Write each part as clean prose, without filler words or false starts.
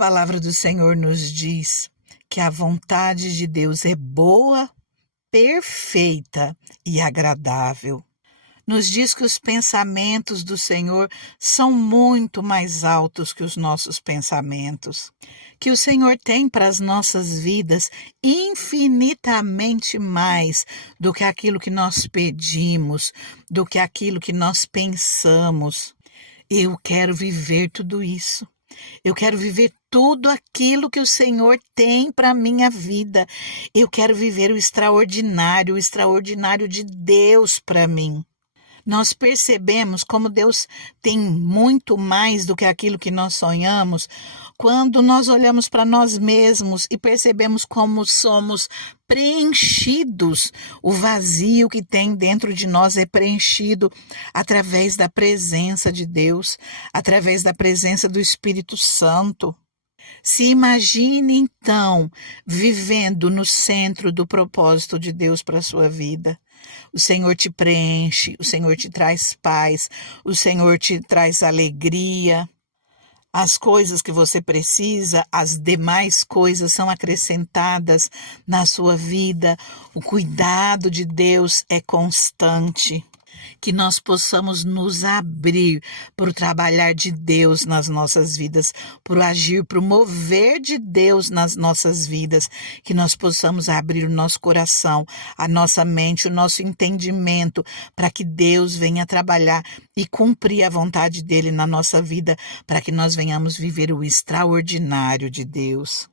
palavra do Senhor nos diz que a vontade de Deus é boa, perfeita e agradável. Nos diz que os pensamentos do Senhor são muito mais altos que os nossos pensamentos, que o Senhor tem para as nossas vidas infinitamente mais do que aquilo que nós pedimos, do que aquilo que nós pensamos. Eu quero viver tudo isso. Eu quero viver tudo aquilo que o Senhor tem para a minha vida. Eu quero viver o extraordinário de Deus para mim. Nós percebemos como Deus tem muito mais do que aquilo que nós sonhamos quando nós olhamos para nós mesmos e percebemos como somos preenchidos. O vazio que tem dentro de nós é preenchido através da presença de Deus, através da presença do Espírito Santo. Se imagine, então, vivendo no centro do propósito de Deus para a sua vida. O Senhor te preenche, o Senhor te traz paz, o Senhor te traz alegria. As coisas que você precisa, as demais coisas são acrescentadas na sua vida. O cuidado de Deus é constante. Que nós possamos nos abrir para o trabalhar de Deus nas nossas vidas, para o agir, para o mover de Deus nas nossas vidas, que nós possamos abrir o nosso coração, a nossa mente, o nosso entendimento, para que Deus venha trabalhar e cumprir a vontade dele na nossa vida, para que nós venhamos viver o extraordinário de Deus.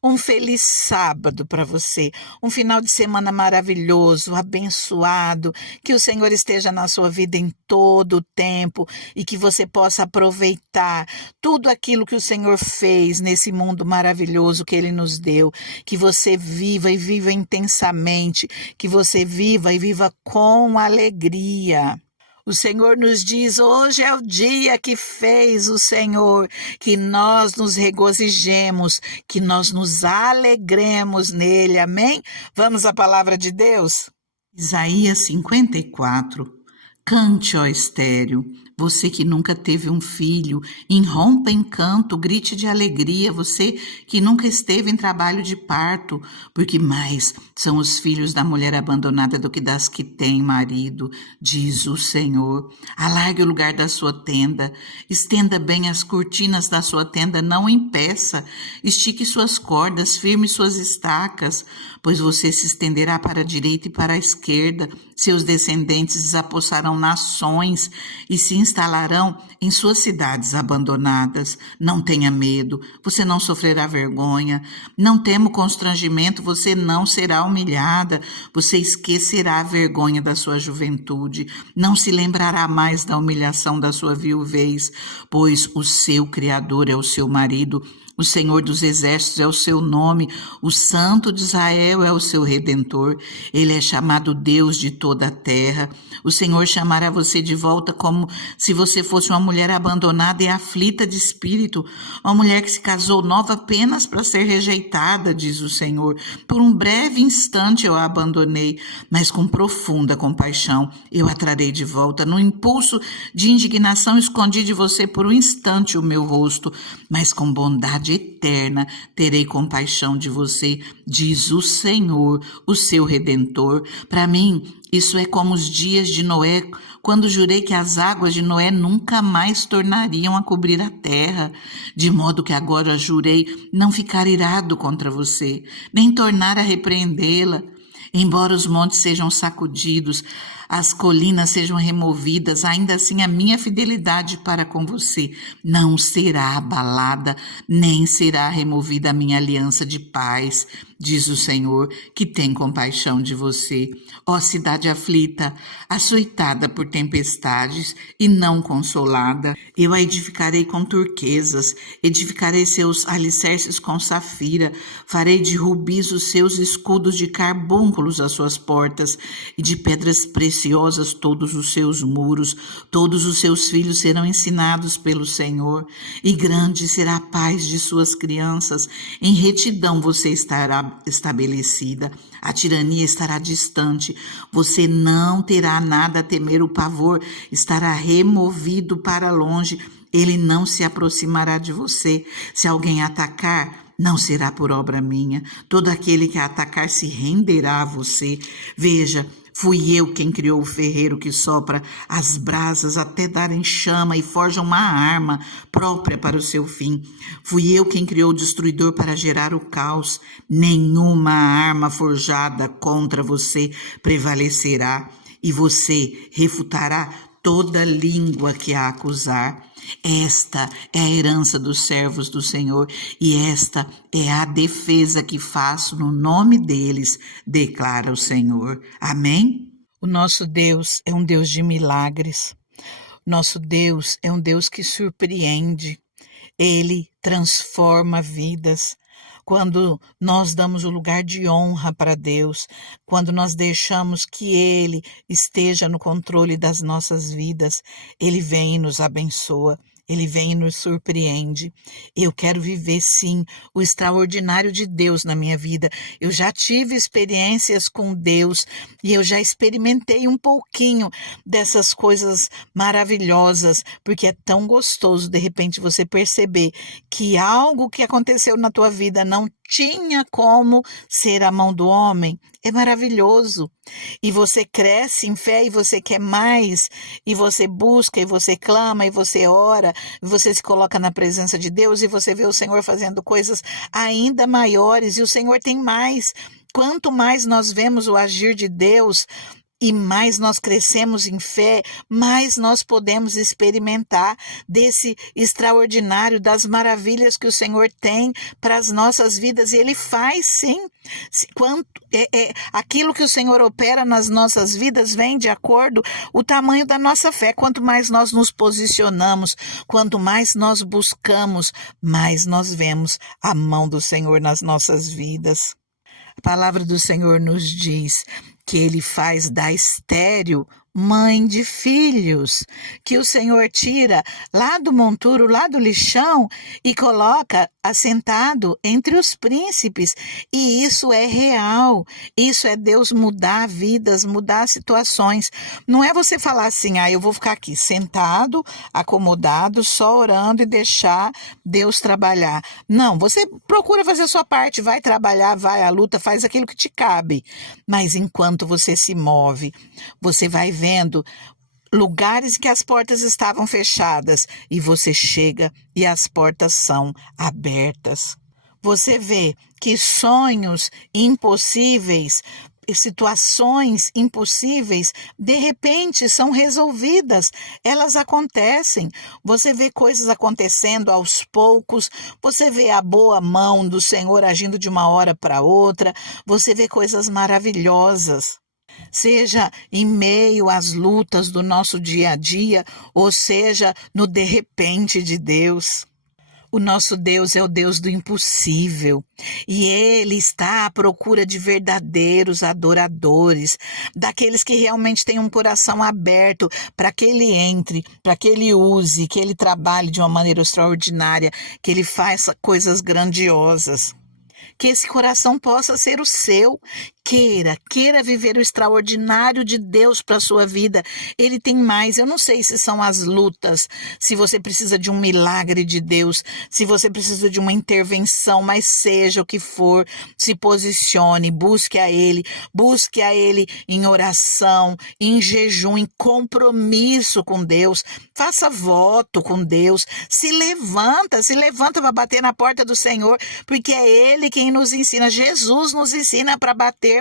Um feliz sábado para você, um final de semana maravilhoso, abençoado, que o Senhor esteja na sua vida em todo o tempo e que você possa aproveitar tudo aquilo que o Senhor fez nesse mundo maravilhoso que Ele nos deu, que você viva e viva intensamente, que você viva e viva com alegria. O Senhor nos diz, hoje é o dia que fez o Senhor, que nós nos regozijemos, que nós nos alegremos nele, amém? Vamos à palavra de Deus? Isaías 54. Cante, ó estéril, você que nunca teve um filho, irrompa em canto, grite de alegria, você que nunca esteve em trabalho de parto, porque mais são os filhos da mulher abandonada do que das que têm marido, diz o Senhor. Alargue o lugar da sua tenda, estenda bem as cortinas da sua tenda, não impeça, estique suas cordas, firme suas estacas, pois você se estenderá para a direita e para a esquerda, seus descendentes desapossarão nações e se instalarão em suas cidades abandonadas. Não tenha medo, você não sofrerá vergonha. Não tema o constrangimento, você não será humilhada. Você esquecerá a vergonha da sua juventude. Não se lembrará mais da humilhação da sua viuvez, pois o seu Criador é o seu marido. O Senhor dos Exércitos é o seu nome, o Santo de Israel é o seu Redentor. Ele é chamado Deus de toda a terra. O Senhor chamará você de volta como se você fosse uma mulher abandonada e aflita de espírito, uma mulher que se casou nova apenas para ser rejeitada, diz o Senhor. Por um breve instante eu a abandonei, mas com profunda compaixão eu a trarei de volta. No impulso de indignação escondi de você por um instante o meu rosto, mas com bondade eterna terei compaixão de você, diz o Senhor, o seu Redentor. Para mim, isso é como os dias de Noé, quando jurei que as águas de Noé nunca mais tornariam a cobrir a terra, de modo que agora jurei não ficar irado contra você, nem tornar a repreendê-la. Embora os montes sejam sacudidos, as colinas sejam removidas, ainda assim a minha fidelidade para com você não será abalada, nem será removida a minha aliança de paz, diz o Senhor, que tem compaixão de você. Ó cidade aflita, açoitada por tempestades e não consolada, eu a edificarei com turquesas, edificarei seus alicerces com safira, farei de rubis os seus escudos, de carbúnculos as suas portas, e de pedras preciosas todos os seus muros. Todos os seus filhos serão ensinados pelo Senhor, e grande será a paz de suas crianças. Em retidão você estará estabelecida, a tirania estará distante, você não terá nada a temer, o pavor estará removido para longe, ele não se aproximará de você. Se alguém atacar, não será por obra minha. Todo aquele que atacar se renderá a você. Veja, fui eu quem criou o ferreiro que sopra as brasas até darem chama e forja uma arma própria para o seu fim. Fui eu quem criou o destruidor para gerar o caos. Nenhuma arma forjada contra você prevalecerá, e você refutará toda língua que a acusar. Esta é a herança dos servos do Senhor, e esta é a defesa que faço no nome deles, declara o Senhor. Amém? O nosso Deus é um Deus de milagres. Nosso Deus é um Deus que surpreende. Ele transforma vidas. Quando nós damos o lugar de honra para Deus, quando nós deixamos que Ele esteja no controle das nossas vidas, Ele vem e nos abençoa. Ele vem e nos surpreende. Eu quero viver, sim, o extraordinário de Deus na minha vida. Eu já tive experiências com Deus e eu já experimentei um pouquinho dessas coisas maravilhosas, porque é tão gostoso, de repente, você perceber que algo que aconteceu na tua vida não tinha como ser a mão do homem. É maravilhoso. E você cresce em fé e você quer mais, e você busca, e você clama, e você ora, e você se coloca na presença de Deus, e você vê o Senhor fazendo coisas ainda maiores, e o Senhor tem mais. Quanto mais nós vemos o agir de Deus, e mais nós crescemos em fé, mais nós podemos experimentar desse extraordinário, das maravilhas que o Senhor tem para as nossas vidas. E Ele faz, sim. Aquilo que o Senhor opera nas nossas vidas vem de acordo o tamanho da nossa fé. Quanto mais nós nos posicionamos, quanto mais nós buscamos, mais nós vemos a mão do Senhor nas nossas vidas. A palavra do Senhor nos diz que Ele faz da estéril mãe de filhos, que o Senhor tira lá do monturo, lá do lixão, e coloca assentado entre os príncipes. E isso é real, isso é Deus mudar vidas, mudar situações. Não é você falar assim, eu vou ficar aqui sentado, acomodado, só orando e deixar Deus trabalhar. Não, você procura fazer a sua parte, vai trabalhar, vai à luta, faz aquilo que te cabe. Mas enquanto você se move, você vai vendo lugares que as portas estavam fechadas e você chega e as portas são abertas. Você vê que sonhos impossíveis, situações impossíveis, de repente são resolvidas, elas acontecem. Você vê coisas acontecendo aos poucos, você vê a boa mão do Senhor agindo de uma hora para outra, você vê coisas maravilhosas. Seja em meio às lutas do nosso dia a dia, ou seja no de repente de Deus. O nosso Deus é o Deus do impossível, e Ele está à procura de verdadeiros adoradores, daqueles que realmente têm um coração aberto para que Ele entre, para que Ele use, que Ele trabalhe de uma maneira extraordinária, que Ele faça coisas grandiosas. Que esse coração possa ser o seu. Queira viver o extraordinário de Deus para a sua vida. Ele tem mais. Eu não sei se são as lutas, se você precisa de um milagre de Deus, se você precisa de uma intervenção, mas seja o que for, se posicione, busque a Ele em oração, em jejum, em compromisso com Deus, faça voto com Deus, se levanta para bater na porta do Senhor, porque é Ele quem nos ensina. Jesus nos ensina para batermos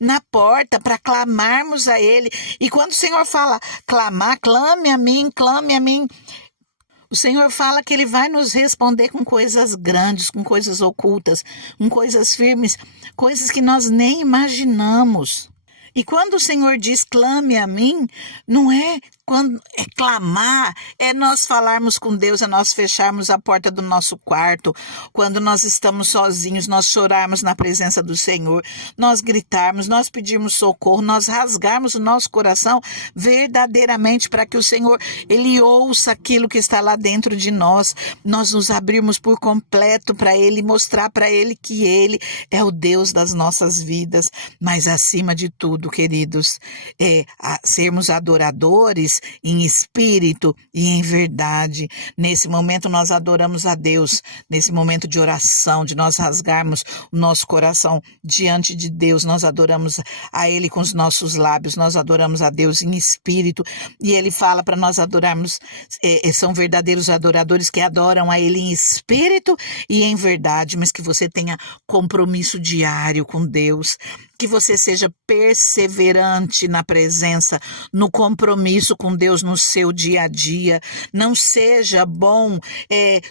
na porta, para clamarmos a Ele. E quando o Senhor fala clamar, clame a mim, o Senhor fala que Ele vai nos responder com coisas grandes, com coisas ocultas, com coisas firmes, coisas que nós nem imaginamos. E quando o Senhor diz clame a mim, não é quando é clamar, é nós falarmos com Deus, é nós fecharmos a porta do nosso quarto, quando nós estamos sozinhos, nós chorarmos na presença do Senhor, nós gritarmos, nós pedirmos socorro, nós rasgarmos o nosso coração verdadeiramente para que o Senhor, Ele ouça aquilo que está lá dentro de nós nos abrirmos por completo para Ele, mostrar para Ele que Ele é o Deus das nossas vidas, mas acima de tudo, chamado, queridos, a sermos adoradores em espírito e em verdade. Nesse momento nós adoramos a Deus, nesse momento de oração, de nós rasgarmos o nosso coração diante de Deus, nós adoramos a Ele com os nossos lábios, nós adoramos a Deus em espírito, e Ele fala para nós adorarmos, são verdadeiros adoradores que adoram a Ele em espírito e em verdade, mas que você tenha compromisso diário com Deus, que você seja perseverante na presença, no compromisso com Deus no seu dia a dia. Não seja bom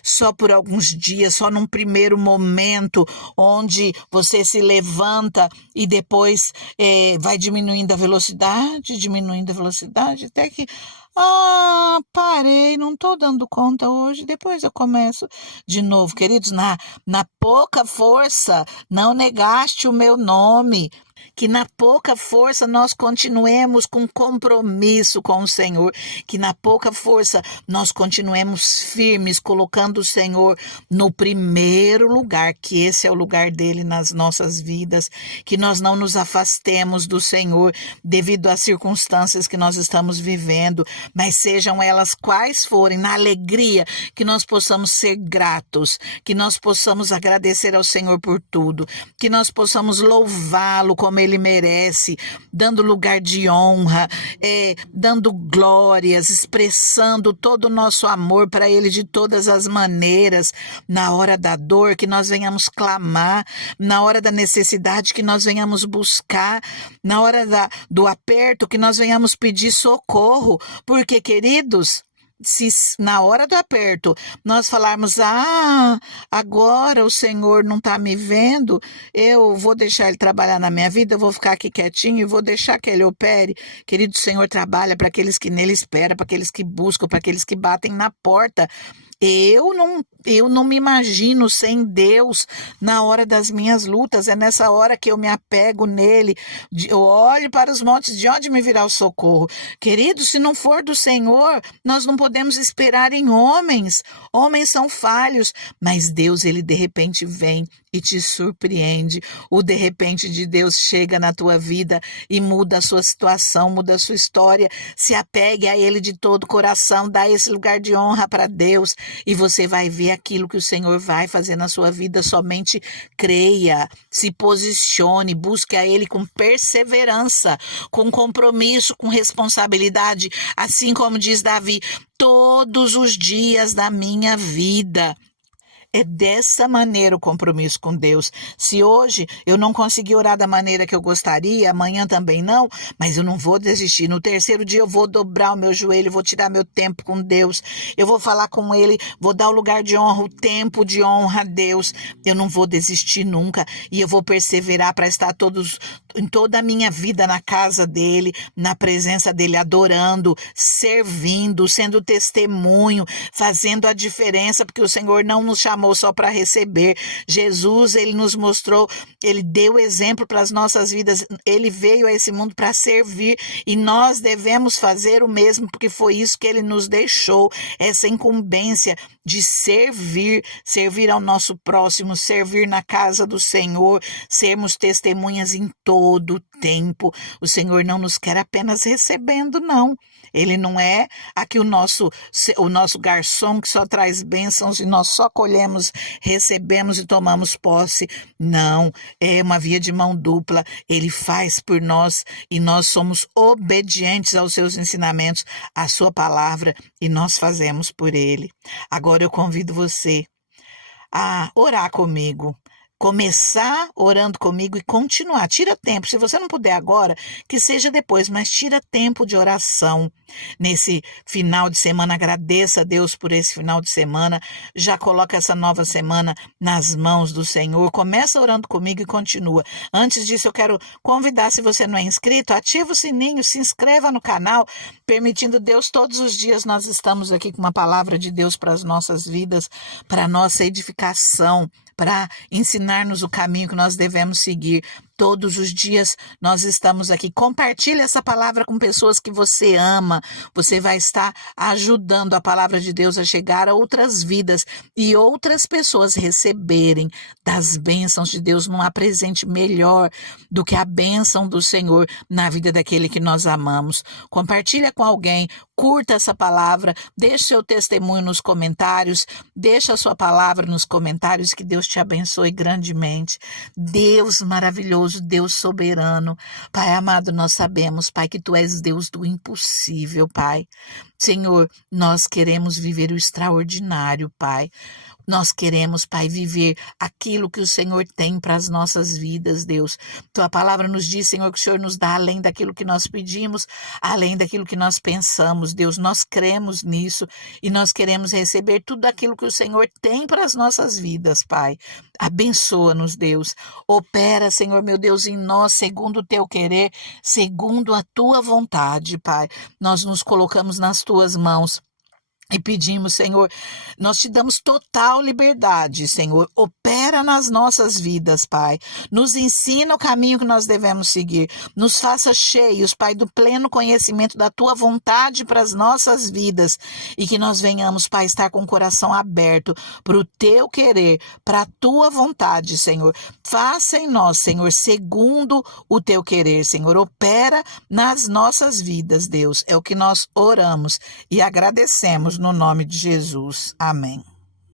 só por alguns dias, só num primeiro momento, onde você se levanta e depois vai diminuindo a velocidade, até que parei, não estou dando conta hoje, depois eu começo de novo. Queridos, na pouca força, não negaste o meu nome. Que na pouca força nós continuemos com compromisso com o Senhor, que na pouca força nós continuemos firmes, colocando o Senhor no primeiro lugar, que esse é o lugar dele nas nossas vidas, que nós não nos afastemos do Senhor devido às circunstâncias que nós estamos vivendo, mas sejam elas quais forem, na alegria, que nós possamos ser gratos, que nós possamos agradecer ao Senhor por tudo, que nós possamos louvá-lo como Ele merece, dando lugar de honra, dando glórias, expressando todo o nosso amor para Ele de todas as maneiras, na hora da dor que nós venhamos clamar, na hora da necessidade que nós venhamos buscar, na hora do aperto que nós venhamos pedir socorro, porque, queridos, se na hora do aperto nós falarmos, agora o Senhor não está me vendo, eu vou deixar Ele trabalhar na minha vida, eu vou ficar aqui quietinho e vou deixar que Ele opere. Querido, o Senhor trabalha para aqueles que nele esperam, para aqueles que buscam, para aqueles que batem na porta. Eu não me imagino sem Deus na hora das minhas lutas. É nessa hora que eu me apego nele. Eu olho para os montes, de onde me virá o socorro? Querido, se não for do Senhor, nós não podemos esperar em homens. Homens são falhos, mas Deus, Ele de repente vem e te surpreende. O de repente de Deus chega na tua vida e muda a sua situação, muda a sua história. Se apegue a Ele de todo o coração, dá esse lugar de honra para Deus e você vai ver aquilo que o Senhor vai fazer na sua vida. Somente creia, se posicione, busque a Ele com perseverança, com compromisso, com responsabilidade, assim como diz Davi, todos os dias da minha vida. É dessa maneira o compromisso com Deus. Se hoje eu não conseguir orar da maneira que eu gostaria, amanhã também não, mas eu não vou desistir. No terceiro dia eu vou dobrar o meu joelho, vou tirar meu tempo com Deus, eu vou falar com Ele, vou dar o lugar de honra, o tempo de honra a Deus. Eu não vou desistir nunca e eu vou perseverar para estar em toda a minha vida na casa dEle, na presença dEle, adorando, servindo, sendo testemunho, fazendo a diferença, porque o Senhor não nos chamou só para receber. Jesus, Ele nos mostrou, Ele deu exemplo para as nossas vidas, Ele veio a esse mundo para servir e nós devemos fazer o mesmo, porque foi isso que Ele nos deixou, essa incumbência de servir ao nosso próximo, servir na casa do Senhor, sermos testemunhas em todo o tempo. O Senhor não nos quer apenas recebendo, não. Ele não é aqui o nosso garçom que só traz bênçãos e nós só colhemos, recebemos e tomamos posse. Não, é uma via de mão dupla. Ele faz por nós e nós somos obedientes aos seus ensinamentos, à sua palavra, e nós fazemos por Ele. Agora eu convido você a orar comigo. Começar orando comigo e continuar. Tira tempo. Se você não puder agora, que seja depois, mas tira tempo de oração. Nesse final de semana, agradeça a Deus por esse final de semana. Já coloca essa nova semana nas mãos do Senhor. Começa orando comigo e continua. Antes disso, eu quero convidar, se você não é inscrito, ativa o sininho, se inscreva no canal. Permitindo Deus, todos os dias nós estamos aqui com uma palavra de Deus para as nossas vidas, para a nossa edificação, para ensinar-nos o caminho que nós devemos seguir, Todos os dias nós estamos aqui. Compartilhe essa palavra com pessoas que você ama. Você vai estar ajudando a palavra de Deus a chegar a outras vidas e outras pessoas receberem das bênçãos de Deus. Não há presente melhor do que a bênção do Senhor na vida daquele que nós amamos. Compartilha com alguém, curta essa palavra, deixe seu testemunho nos comentários, deixa a sua palavra nos comentários, que Deus te abençoe grandemente. Deus maravilhoso, Deus soberano. Pai amado, nós sabemos, Pai, que Tu és Deus do impossível, Pai. Senhor, nós queremos viver o extraordinário, Pai. Nós queremos, Pai, viver aquilo que o Senhor tem para as nossas vidas, Deus. Tua palavra nos diz, Senhor, que o Senhor nos dá além daquilo que nós pedimos, além daquilo que nós pensamos, Deus. Nós cremos nisso e nós queremos receber tudo aquilo que o Senhor tem para as nossas vidas, Pai. Abençoa-nos, Deus. Opera, Senhor, meu Deus, em nós, segundo o Teu querer, segundo a Tua vontade, Pai. Nós nos colocamos nas Tuas mãos. E pedimos, Senhor, nós te damos total liberdade, Senhor. Opera nas nossas vidas, Pai. Nos ensina o caminho que nós devemos seguir. Nos faça cheios, Pai, do pleno conhecimento da Tua vontade para as nossas vidas. E que nós venhamos, Pai, estar com o coração aberto para o Teu querer, para a Tua vontade, Senhor. Faça em nós, Senhor, segundo o Teu querer, Senhor. Opera nas nossas vidas, Deus. É o que nós oramos e agradecemos no nome de Jesus. Amém.